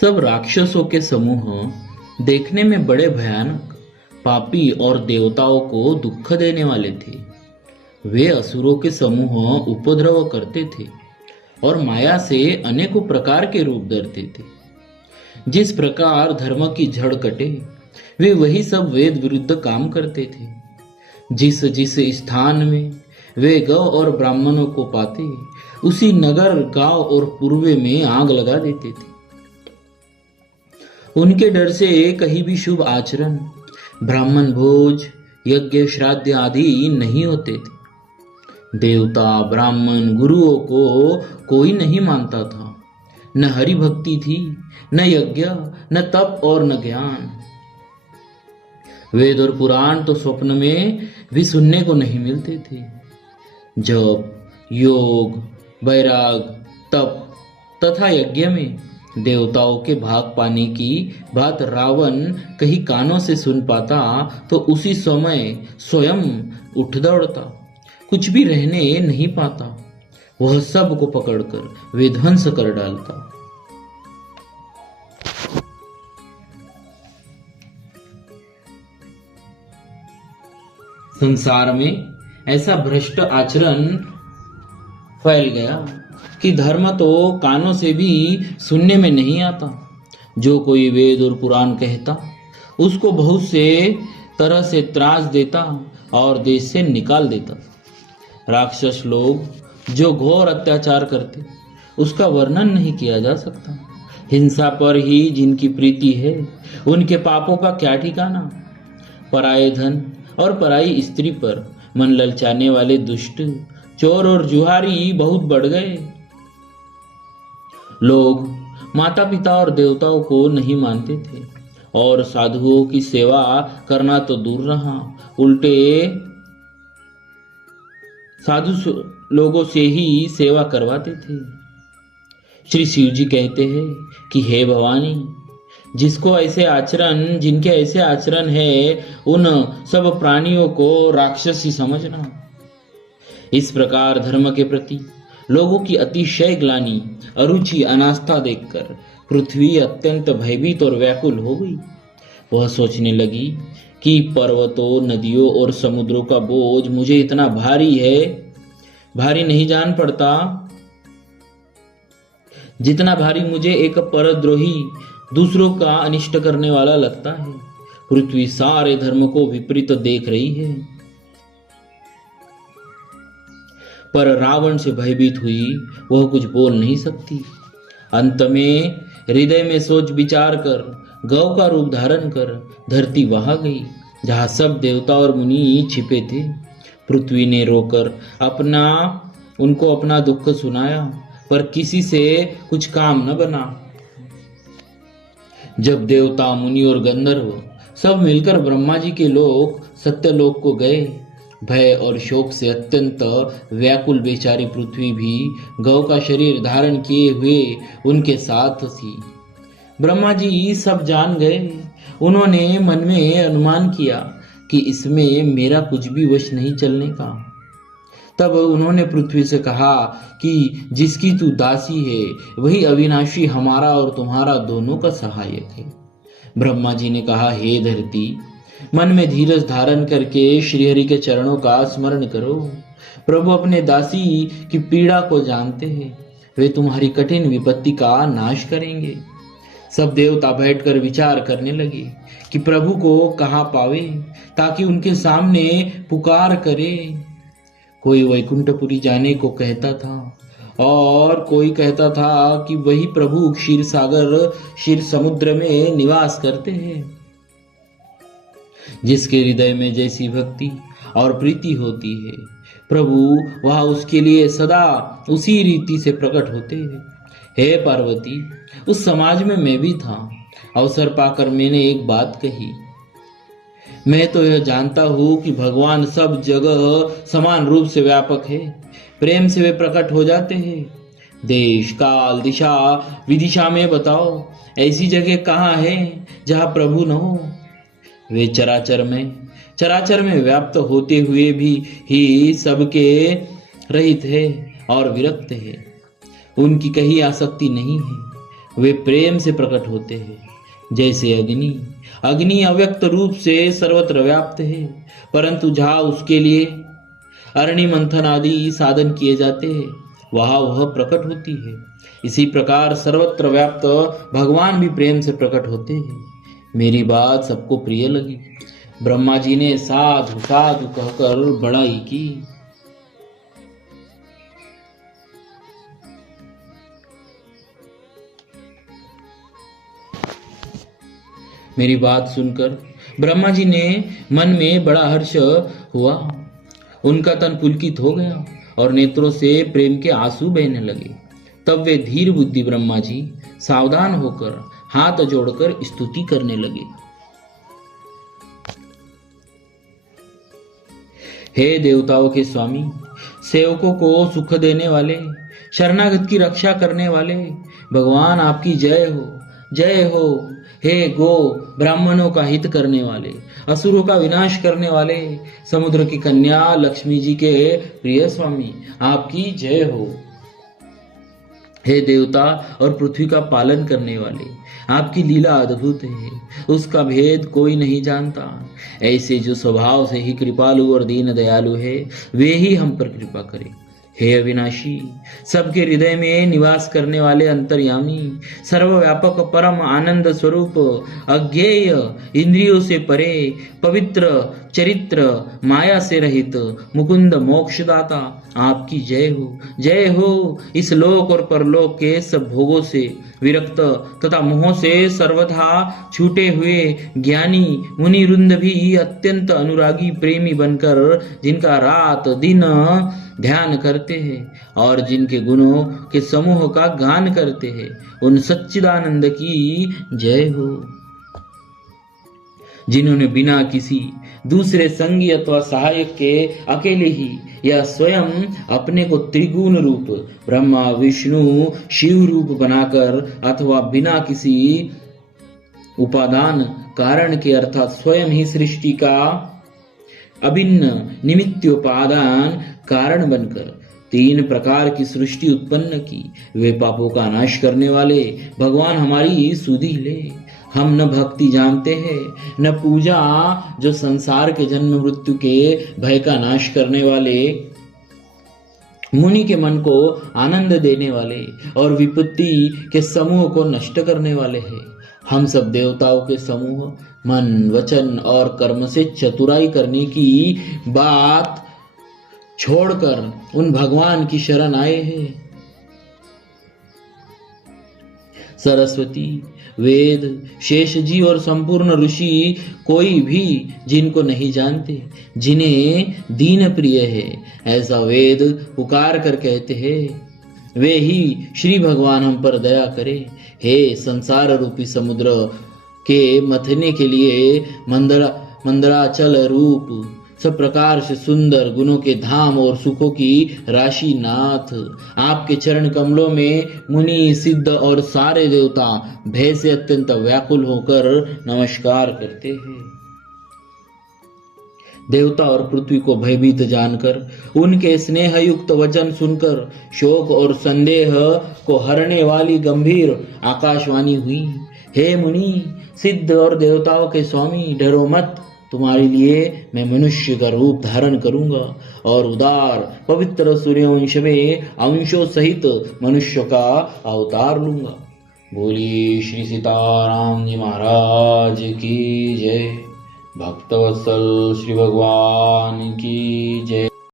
सब राक्षसों के समूह देखने में बड़े भयानक, पापी और देवताओं को दुख देने वाले थे। वे असुरों के समूह उपद्रव करते थे और माया से अनेकों प्रकार के रूप धरते थे। जिस प्रकार धर्म की जड़ कटे, वे वही सब वेद विरुद्ध काम करते थे। जिस जिस स्थान में वे गौ और ब्राह्मणों को पाते, उसी नगर, गांव और पूर्वे में आग लगा देते थे। उनके डर से कहीं भी शुभ आचरण, ब्राह्मण भोज, यज्ञ, श्राद्ध आदि नहीं होते थे। देवता, ब्राह्मण, गुरुओं को कोई नहीं मानता था। न हरि भक्ति थी, न यज्ञ, न तप और न ज्ञान। वेद और पुराण तो स्वप्न में भी सुनने को नहीं मिलते थे। जप, योग, वैराग, तप तथा यज्ञ में देवताओं के भाग पाने की बात रावण कहीं कानों से सुन पाता तो उसी समय स्वयं उठ दौड़ता, कुछ भी रहने नहीं पाता। वह सब को पकड़कर विध्वंस कर डालता। संसार में ऐसा भ्रष्ट आचरण फैल गया कि धर्म तो कानों से भी सुनने में नहीं आता। जो कोई वेद और पुराण कहता, उसको बहुत से तरह से त्रास देता और देश से निकाल देता। राक्षस लोग जो घोर अत्याचार करते, उसका वर्णन नहीं किया जा सकता। हिंसा पर ही जिनकी प्रीति है, उनके पापों का क्या ठिकाना। पराये धन और पराई स्त्री पर मन ललचाने वाले दुष्ट, चोर और जुहारी बहुत बढ़ गए। लोग माता पिता और देवताओं को नहीं मानते थे और साधुओं की सेवा करना तो दूर रहा, उल्टे साधु लोगों से ही सेवा करवाते थे। श्री शिव जी कहते हैं कि हे भवानी, जिनके ऐसे आचरण है, उन सब प्राणियों को राक्षसी समझना। इस प्रकार धर्म के प्रति लोगों की अतिशय ग्लानि, अरुचि, अनास्था देखकर पृथ्वी अत्यंत भयभीत और व्याकुल हो गई। वह सोचने लगी कि पर्वतों, नदियों और समुद्रों का बोझ मुझे इतना भारी नहीं जान पड़ता, जितना भारी मुझे एक परद्रोही, दूसरों का अनिष्ट करने वाला लगता है। पृथ्वी सारे धर्म को विपरीत देख रही है। पर रावण से भयभीत हुई वह कुछ बोल नहीं सकती। अंत में हृदय में सोच विचार कर गौ का रूप धारण कर धरती वहां गई, जहां सब देवता और मुनि छिपे थे। पृथ्वी ने रोकर उनको अपना दुख सुनाया, पर किसी से कुछ काम न बना। जब देवता, मुनि और गंधर्व सब मिलकर ब्रह्मा जी के लोक सत्यलोक को गए, भय और शोक से अत्यंत व्याकुल बेचारी पृथ्वी भी गौ का शरीर धारण किए हुए उनके साथ थी। ब्रह्मा जी सब जान गए। उन्होंने मन में अनुमान किया कि इसमें मेरा कुछ भी वश नहीं चलने का। तब उन्होंने पृथ्वी से कहा कि जिसकी तू दासी है, वही अविनाशी हमारा और तुम्हारा दोनों का सहायक है। ब्रह्मा जी ने कहा, हे धरती, मन में धीरज धारण करके श्रीहरि के चरणों का स्मरण करो। प्रभु अपने दासी की पीड़ा को जानते हैं, वे तुम्हारी कठिन विपत्ति का नाश करेंगे। सब देवता बैठकर विचार करने लगे कि प्रभु को कहाँ पावे, ताकि उनके सामने पुकार करे। कोई वैकुंठपुरी जाने को कहता था और कोई कहता था कि वही प्रभु क्षीर समुद्र में निवास करते हैं। जिसके हृदय में जैसी भक्ति और प्रीति होती है, प्रभु वह उसके लिए सदा उसी रीति से प्रकट होते हैं। हे पार्वती, उस समाज में मैं भी था। अवसर पाकर मैंने एक बात कही, मैं तो यह जानता हूं कि भगवान सब जगह समान रूप से व्यापक है। प्रेम से वे प्रकट हो जाते हैं। देश, काल, दिशा, विदिशा में बताओ, ऐसी जगह कहाँ है जहाँ प्रभु न हो। वे चराचर में व्याप्त होते हुए भी ही सबके रहित है और विरक्त है। उनकी कहीं आसक्ति नहीं है। वे प्रेम से प्रकट होते हैं। जैसे अग्नि, अग्नि अव्यक्त रूप से सर्वत्र व्याप्त है, परंतु जहाँ उसके लिए अरणि मंथन आदि साधन किए जाते हैं वहां वह प्रकट होती है। इसी प्रकार सर्वत्र व्याप्त भगवान भी प्रेम से प्रकट होते हैं। मेरी बात सबको प्रिय लगी। ब्रह्मा जी ने साधु साधु कहकर बड़ाई की। मेरी बात सुनकर ब्रह्मा जी ने मन में बड़ा हर्ष हुआ। उनका तन पुलकित हो गया और नेत्रों से प्रेम के आंसू बहने लगे। तब वे धीर बुद्धि ब्रह्मा जी सावधान होकर हाथ जोड़कर स्तुति करने लगे। हे देवताओं के स्वामी, सेवकों को सुख देने वाले, शरणागत की रक्षा करने वाले भगवान, आपकी जय हो, जय हो। हे गो ब्राह्मणों का हित करने वाले, असुरों का विनाश करने वाले, समुद्र की कन्या लक्ष्मी जी के प्रिय स्वामी, आपकी जय हो। हे देवता और पृथ्वी का पालन करने वाले, आपकी लीला अद्भुत है, उसका भेद कोई नहीं जानता। ऐसे जो स्वभाव से ही कृपालु और दीन दयालु है, वे ही हम पर कृपा करें। हे अविनाशी, सबके हृदय में निवास करने वाले अंतर्यामी, सर्वव्यापक परम आनंद स्वरूप, अज्ञेय, इंद्रियों से परे, पवित्र चरित्र, माया से रहित, मुकुंद मोक्षदाता, आपकी जय हो, जय हो। इस लोक और परलोक के सब भोगों से विरक्त तथा मोह से सर्वथा छूटे हुए ज्ञानी मुनि वृंद भी अत्यंत अनुरागी प्रेमी बनकर जिनका रात दिन ध्यान करते हैं और जिनके गुणों के समूह का गान करते हैं, उन सच्चिदानंद की जय हो। जिन्होंने बिना किसी दूसरे संगी अथवा सहायक के अकेले ही या स्वयं अपने को त्रिगुण रूप ब्रह्मा विष्णु शिव रूप बनाकर अथवा बिना किसी उपादान कारण के अर्थात स्वयं ही सृष्टि का अभिन्न निमित्योपादान कारण बनकर 3 प्रकार की सृष्टि उत्पन्न की, वे पापों का नाश करने वाले भगवान हमारी सुधि ले। हम न भक्ति जानते हैं न पूजा, जो संसार के जन्म मृत्यु के भय का नाश करने वाले, मुनि के मन को आनंद देने वाले और विपत्ति के समूह को नष्ट करने वाले हैं। हम सब देवताओं के समूह मन वचन और कर्म से चतुराई करने की बात छोड़कर उन भगवान की शरण आए हैं। सरस्वती, वेद, शेष जी और संपूर्ण ऋषि कोई भी जिनको नहीं जानते, जिन्हें दीन प्रिय है, ऐसा वेद पुकार कर कहते हैं, वे ही श्री भगवान हम पर दया करे। हे संसार रूपी समुद्र के मथने के लिए मंदराचल रूप सब प्रकार से सुंदर गुणों के धाम और सुखों की राशि नाथ, आपके चरण कमलों में मुनि सिद्ध और सारे देवता भय से अत्यंत व्याकुल होकर नमस्कार करते हैं। देवता और पृथ्वी को भयभीत जानकर उनके स्नेह युक्त वचन सुनकर शोक और संदेह को हरने वाली गंभीर आकाशवाणी हुई। हे मुनि सिद्ध और देवताओं के स्वामी, डरो मत, तुम्हारे लिए मैं मनुष्य का रूप धारण करूंगा और उदार पवित्र सूर्यवंश में अंशों सहित मनुष्य का अवतार लूंगा। बोलिए श्री सीताराम जी महाराज की जय। भक्तवत्सल श्री भगवान की जय।